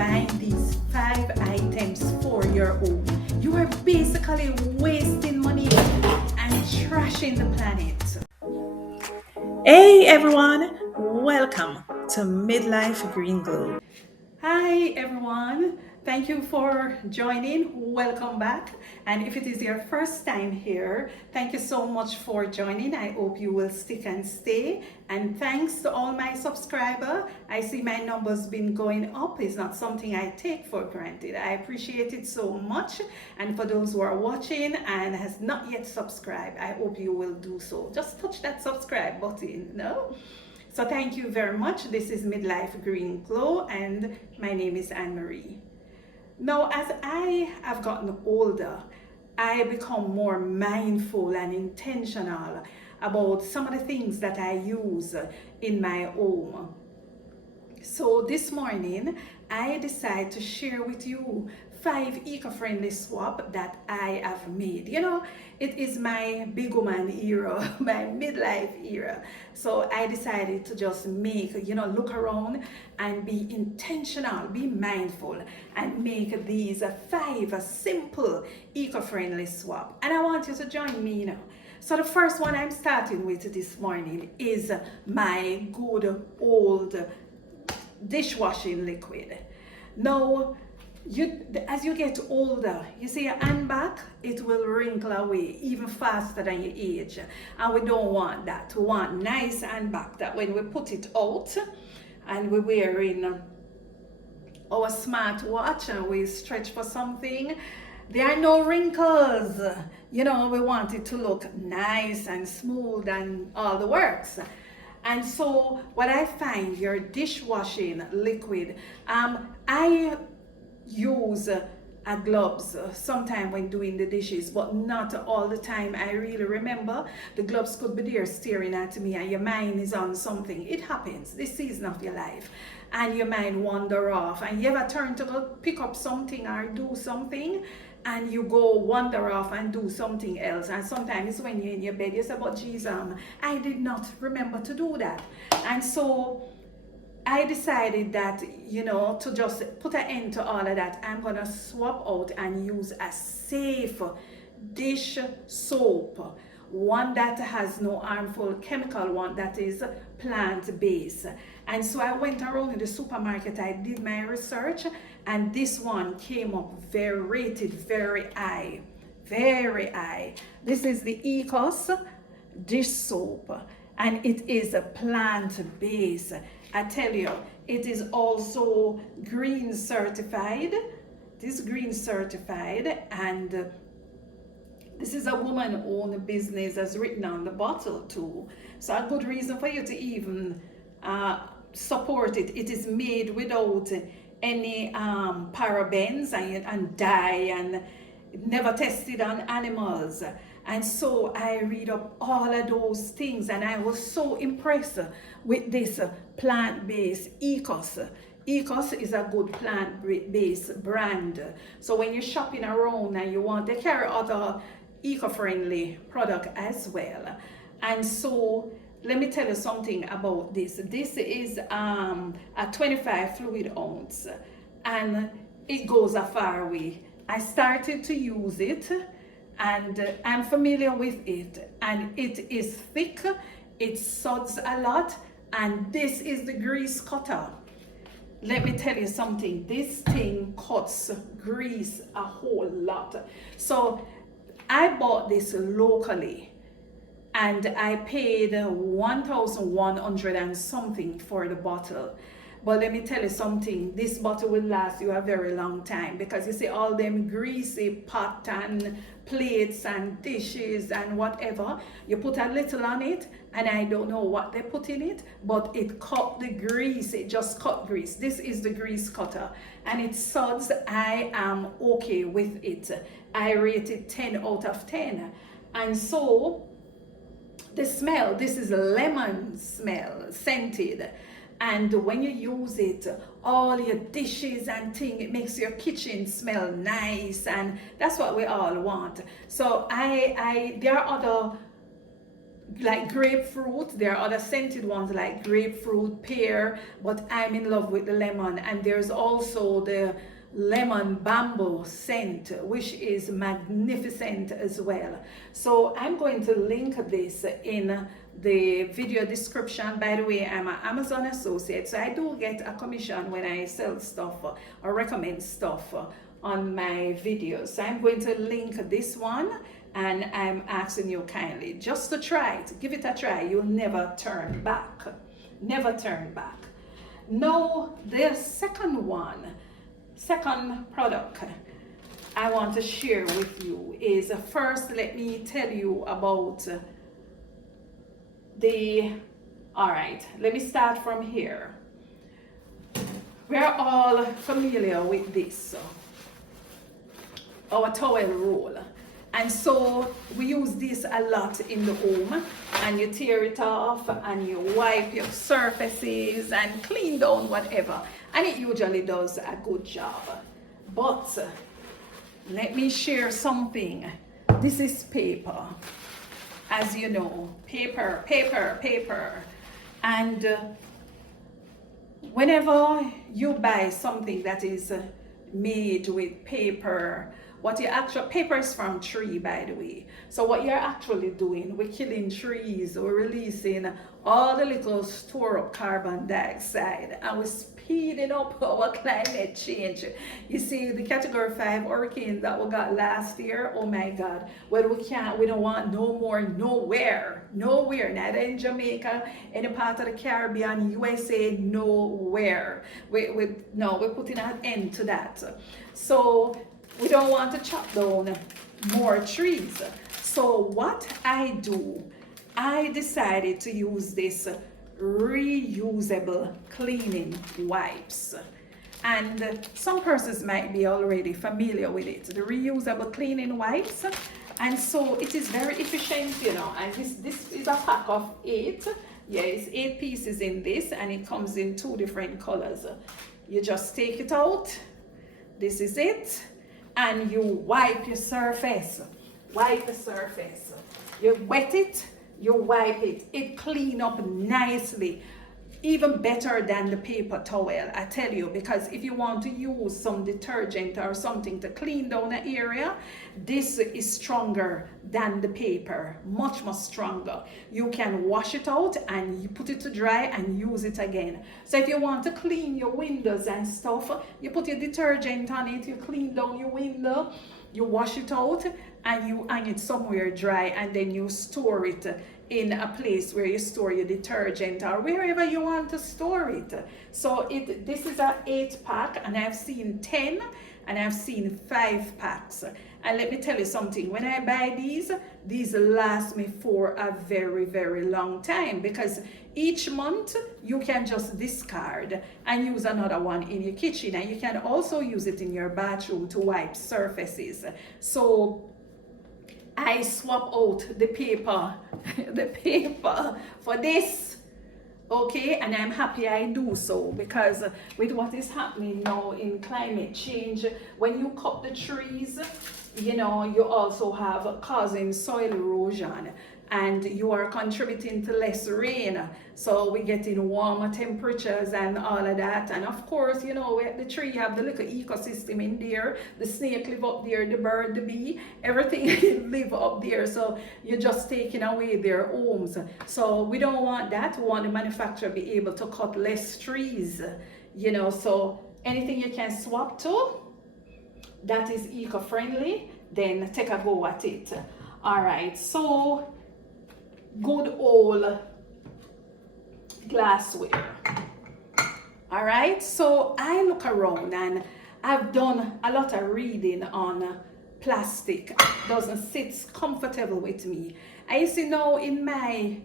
buying these 5 items for your home, you are basically wasting money and trashing the planet. Hey everyone, welcome to Midlife Green Glow. Hi everyone, thank you for joining. Welcome back. And if it is your first time here, thank you so much for joining. I hope you will stick and stay. And thanks to all my subscribers. I see my numbers been going up. It's not something I take for granted. I appreciate it so much. And for those who are watching and has not yet subscribed, I hope you will do so. Just touch that subscribe button, no? So thank you very much. This is Midlife Green Glow and my name is Anne-Marie. Now, as I have gotten older, I become more mindful and intentional about some of the things that I use in my home. So this morning, I decided to share with you 5 eco-friendly swap that I have made. You know, it is my big woman era, my midlife era. So I decided to just make, look around and be intentional, be mindful, and make these 5 simple eco-friendly swap. And I want you to join me, So the first one I'm starting with this morning is my good old dishwashing liquid. Now, as you get older, you see your hand back, it will wrinkle away even faster than your age. And we don't want that. We want nice hand back that when we put it out and we're wearing our smartwatch and we stretch for something, there are no wrinkles. We want it to look nice and smooth and all the works. And so what I find, your dishwashing liquid, I use gloves sometimes when doing the dishes, but not all the time. I really remember the gloves could be there staring at me and your mind is on something. It happens this season of your life and your mind wander off and you ever turn to go pick up something or do something and you go wander off and do something else. And sometimes it's when you're in your bed, you say, but geez, I did not remember to do that. And so I decided that, to just put an end to all of that, I'm going to swap out and use a safe dish soap. One that has no harmful chemical, one that is plant-based. And so I went around in the supermarket, I did my research, and this one came up rated very high, very high. This is the Ecos dish soap, and it is a plant-based. I tell you, it is also green certified. This green certified, and this is a woman-owned business as written on the bottle too. So a good reason for you to even support it. It is made without any parabens and dye and never tested on animals. And so I read up all of those things and I was so impressed with this plant-based Ecos. Ecos is a good plant-based brand. So when you're shopping around and you want to carry other eco-friendly product as well. And so let me tell you something about this. This is a 25 fluid ounce and it goes a far way. I started to use it and I'm familiar with it, and it is thick, it suds a lot, and this is the grease cutter. Let me tell you something, this thing cuts grease a whole lot. So I bought this locally and I paid 1,100 and something for the bottle. But let me tell you something, this bottle will last you a very long time because you see all them greasy pot and plates and dishes and whatever, you put a little on it and I don't know what they put in it, but it cut the grease, it just cut grease. This is the grease cutter and it suds. I am okay with it. I rate it 10 out of 10. And so the smell, this is lemon smell, scented. And when you use it, all your dishes and things, it makes your kitchen smell nice, and that's what we all want. So there are other like grapefruit. There are other scented ones like grapefruit, pear, but I'm in love with the lemon. And there's also the lemon bamboo scent, which is magnificent as well. So I'm going to link this in the video description. By the way, I'm an Amazon associate, so I do get a commission when I sell stuff or recommend stuff on my videos. So I'm going to link this one, and I'm asking you kindly just to try it. Give it a try. You'll never turn back. Never turn back. Now, the second product I want to share with you is, first let me tell you about alright, let me start from here. We're all familiar with this, our towel roll. And so we use this a lot in the home, and you tear it off and you wipe your surfaces and clean down whatever, and it usually does a good job. But let me share something. This is paper, as you know, paper. And whenever you buy something that is made with paper, paper is from tree, by the way. So what you're actually doing, we're killing trees, we're releasing all the little store up carbon dioxide, and we're speeding up our climate change. You see, the category 5 hurricane that we got last year, oh my God. Well, we don't want no more nowhere, neither in Jamaica, any part of the Caribbean, USA, nowhere. We're putting an end to that. So we don't want to chop down more trees. So what I do, I decided to use this reusable cleaning wipes. And some persons might be already familiar with it, the reusable cleaning wipes. And so it is very efficient, you know, and this is a pack of 8. Yeah, it's 8 pieces in this, and it comes in 2 different colors. You just take it out, this is it, and you wipe your surface. Wipe the surface. You wet it, you wipe it. It clean up nicely. Even better than the paper towel, I tell you, because if you want to use some detergent or something to clean down an area, this is stronger than the paper, much stronger. You can wash it out and you put it to dry and use it again. So if you want to clean your windows and stuff, you put your detergent on it, you clean down your window, you wash it out, and you hang it somewhere dry, and then you store it in a place where you store your detergent or wherever you want to store it. So this is a 8-pack, and I've seen 10 and I've seen 5 packs. And let me tell you something, when I buy these last me for a very long time, because each month you can just discard and use another one in your kitchen, and you can also use it in your bathroom to wipe surfaces. So I swap out the paper for this, okay, and I'm happy I do so, because with what is happening now in climate change, when you cut the trees, you know, you also have causing soil erosion, and you are contributing to less rain. So we're getting warmer temperatures and all of that. And of course, you know, the tree have the little ecosystem in there. The snake live up there, the bird, the bee, everything live up there. So you're just taking away their homes. So we don't want that. We want the manufacturer be able to cut less trees, you know. So anything you can swap to that is eco-friendly, then take a go at it. All right, so good old glassware. All right, so I look around and I've done a lot of reading on plastic. Doesn't sit comfortable with me. I see now in my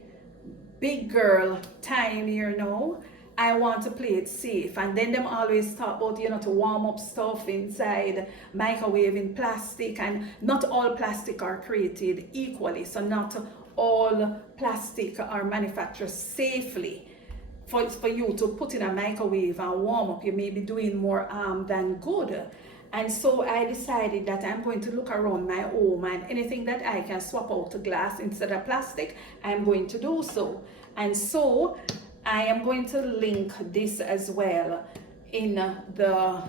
big girl time here now, I want to play it safe, and then them always talk about, you know, to warm up stuff inside microwave in plastic, and not all plastic are created equally, so not all plastic are manufactured safely. For you to put in a microwave and warm up, you may be doing more harm than good. And so I decided that I'm going to look around my home, and anything that I can swap out to glass instead of plastic, I'm going to do so. And so I am going to link this as well in the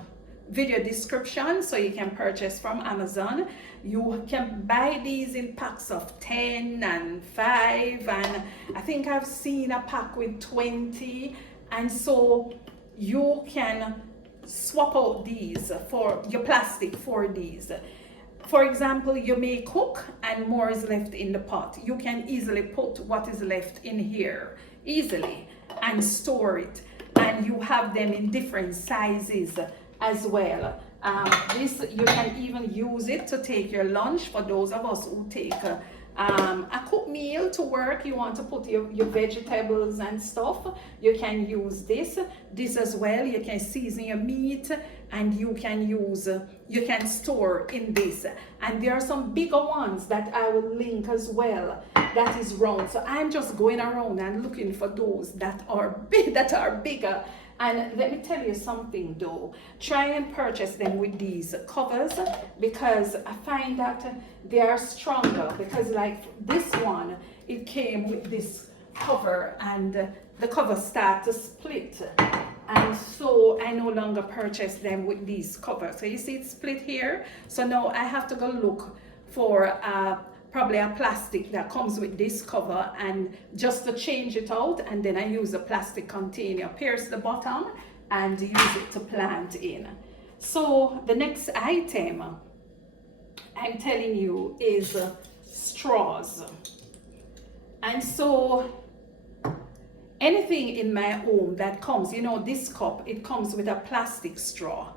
video description, so you can purchase from Amazon. You can buy these in packs of 10 and 5, and I think I've seen a pack with 20. And so you can swap out these for your plastic for these. For example, you may cook and more is left in the pot. You can easily put what is left in here easily and store it. And you have them in different sizes as well. This, you can even use it to take your lunch for those of us who take a cooked meal to work. You want to put your vegetables and stuff, you can use this as well. You can season your meat, and you can store in this. And there are some bigger ones that I will link as well, that is round. So I'm just going around and looking for those that are bigger. And let me tell you something though, try and purchase them with these covers, because I find that they are stronger. Because like this one, it came with this cover, and the cover start to split, and so I no longer purchase them with these covers. So you see it's split here, so now I have to go look for probably a plastic that comes with this cover, and just to change it out, and then I use a plastic container, pierce the bottom and use it to plant in. So the next item I'm telling you is straws. And so anything in my home that comes, you know, this cup, it comes with a plastic straw,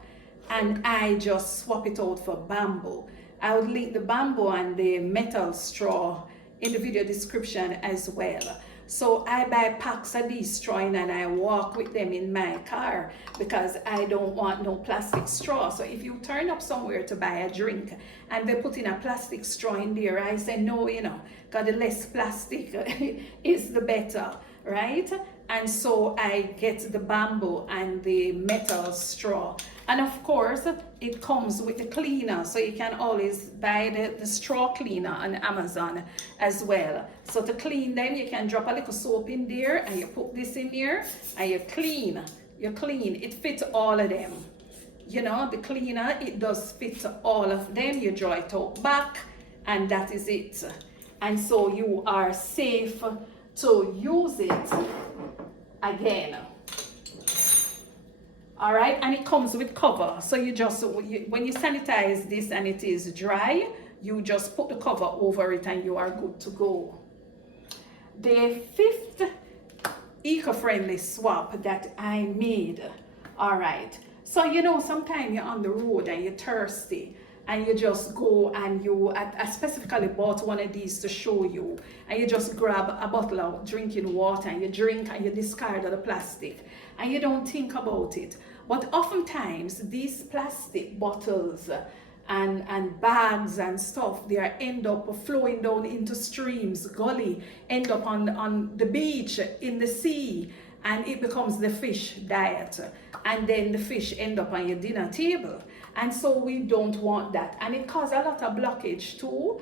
and I just swap it out for bamboo. I would link the bamboo and the metal straw in the video description as well. So I buy packs of these straw and I walk with them in my car, because I don't want no plastic straw. So if you turn up somewhere to buy a drink and they put in a plastic straw in there, I say no, you know, because the less plastic is the better, right? And so I get the bamboo and the metal straw. And of course, it comes with the cleaner, so you can always buy the straw cleaner on Amazon as well. So to clean them, you can drop a little soap in there, and you put this in there, and you clean. It fits all of them. You know, the cleaner, it does fit all of them. You draw it out back, and that is it. And so you are safe to use it again. All right, and it comes with cover. So you just, when you sanitize this and it is dry, you just put the cover over it and you are good to go. The fifth eco-friendly swap that I made. All right, so you know, sometimes you're on the road and you're thirsty, and you just go and I specifically bought one of these to show you, and you just grab a bottle of drinking water and you drink and you discard the plastic and you don't think about it. But oftentimes these plastic bottles and bags and stuff, they end up flowing down into streams, gully, end up on the beach, in the sea, and it becomes the fish diet, and then the fish end up on your dinner table. And so we don't want that, and it causes a lot of blockage too.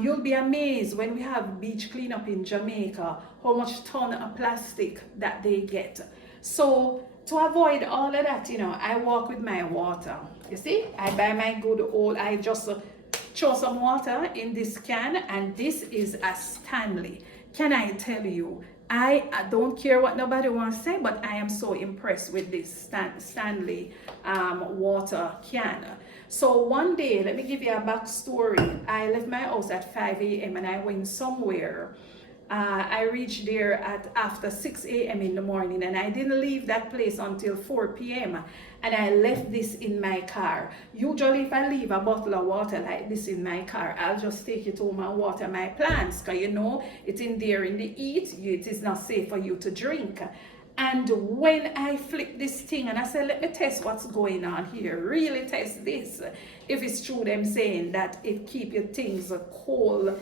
You'll be amazed when we have beach cleanup in Jamaica, how much ton of plastic that they get. So to avoid all of that, you know, I walk with my water. You see, I buy my good old, I just throw some water in this can, and this is a Stanley. Can I tell you, I don't care what nobody wants to say, but I am so impressed with this Stanley water can. So one day, let me give you a backstory. I left my house at 5 a.m. and I went somewhere. I reached there at after 6 a.m. in the morning, and I didn't leave that place until 4 p.m. and I left this in my car. Usually if I leave a bottle of water like this in my car, I'll just take it home and water my plants, because you know it's in there in the heat, it is not safe for you to drink. And when I flipped this thing and I said, let me test what's going on here, really test this, if it's true them saying that it keep your things cold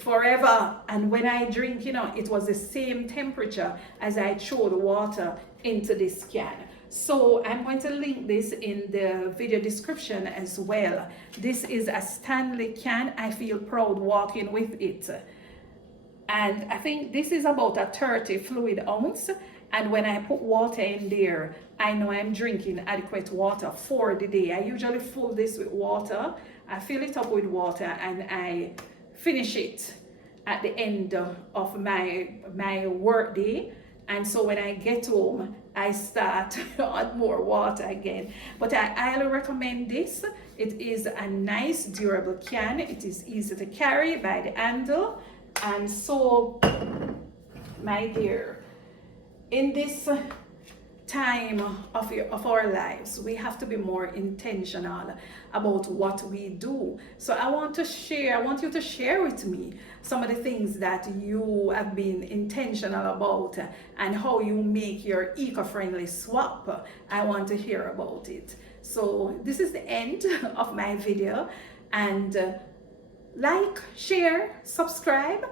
forever. And when I drink, you know, it was the same temperature as I throw the water into this can. So I'm going to link this in the video description as well. This is a Stanley can. I feel proud walking with it. And I think this is about a 30 fluid ounce. And when I put water in there, I know I'm drinking adequate water for the day. I usually fill this with water. I fill it up with water and I finish it at the end of my work day. And so when I get home, I start on more water again. But I highly recommend this. It is a nice durable can. It is easy to carry by the handle. And so, my dear, in this time of our lives, we have to be more intentional about what we do. So I want you to share with me some of the things that you have been intentional about and how you make your eco-friendly swap. I want to hear about it. So this is the end of my video, and like, share, subscribe.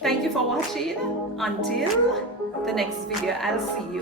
Thank you for watching. Until the next video, I'll see you.